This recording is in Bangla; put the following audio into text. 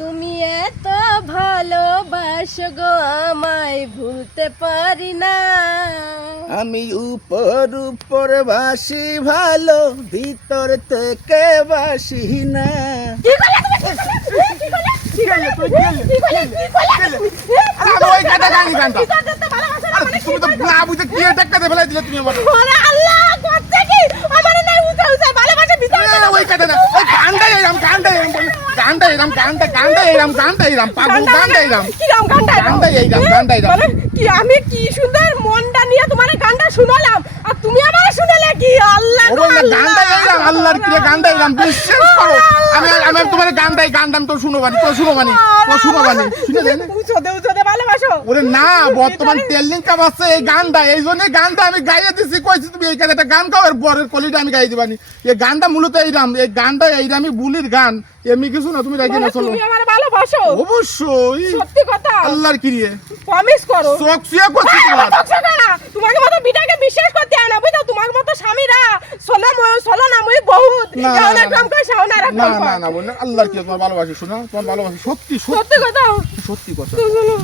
তুমি এত ভালোবাসো গো আমায় ভুলতে পারি না। আমি উপর উপর বাসি ভালো, ভিতর থেকে বাসি না। কি করলে তুমি? কি করলে? কি করলে? কি করলে? কি করলে? কি করলে? আরে ওই গানটা গাইনি গানটা। কি করতে ভালোবাসো না মানে কি? তুমি তো না বুঝে কি টাকা ফেলাই দিলে তুমি আমার। ওরে আল্লাহ করতে কি আমারে নাই উঠে উঠে ভালোবাসা দিতে ওই গানটা না, ওই গানটা এরম গানটা এরম গানটা এরম গানটা এরম পাগল গানটা এরম। কি রকম গানটা এরম? মানে কি আমি কি সুন্দর মনটা নিয়ে তোমার গানটা শুনালাম আর তুমি আমারে শুনালে কি? আল্লাহ গো ওই না আল্লাহ। গানটা এরম, আল্লাহর কি গানটা এরম, বিশ্বাস করো। আমি তোমার গানটাই গানটা আমি তো শুনোবানি, তো শুনোবানি শুনে দেন। উঁচোতে ভালোবাসো? ওরে না, বর্তমান ট্রেন্ডিং কাপ আছে এই গানটা, এই জন্য গানটা আমি গাইয়ে দিছি, কইছি তুমি এই একটা গান গাও, আর বরের কলিটা আমি গাই দিবানি। এই গানটা মূলত এইরাম, এই গানটা এইরামই বুলির গান, এমনি কিছু না। তুমি রাখি না, চলো। তুমি আমারে ভালোবাসো? অবশ্যই, সত্যি কথা? আল্লাহর কি রে, প্রমিস করো। চোখ শুয়ে করছি তোমার। তোমাকে মতো বিটাকে বিশ্বাস করতে হয় না বুঝছো? তোমার মতো স্বামীরা চলো না মুই বহুত না, না, কারণ না, একদম কই শাওনা না রাখলাম না না বলে আল্লাহর কি তোমার ভালোবাসি, শোনা তোমার ভালোবাসি, সত্যি সত্যি কথা। সত্যি কথা। চলো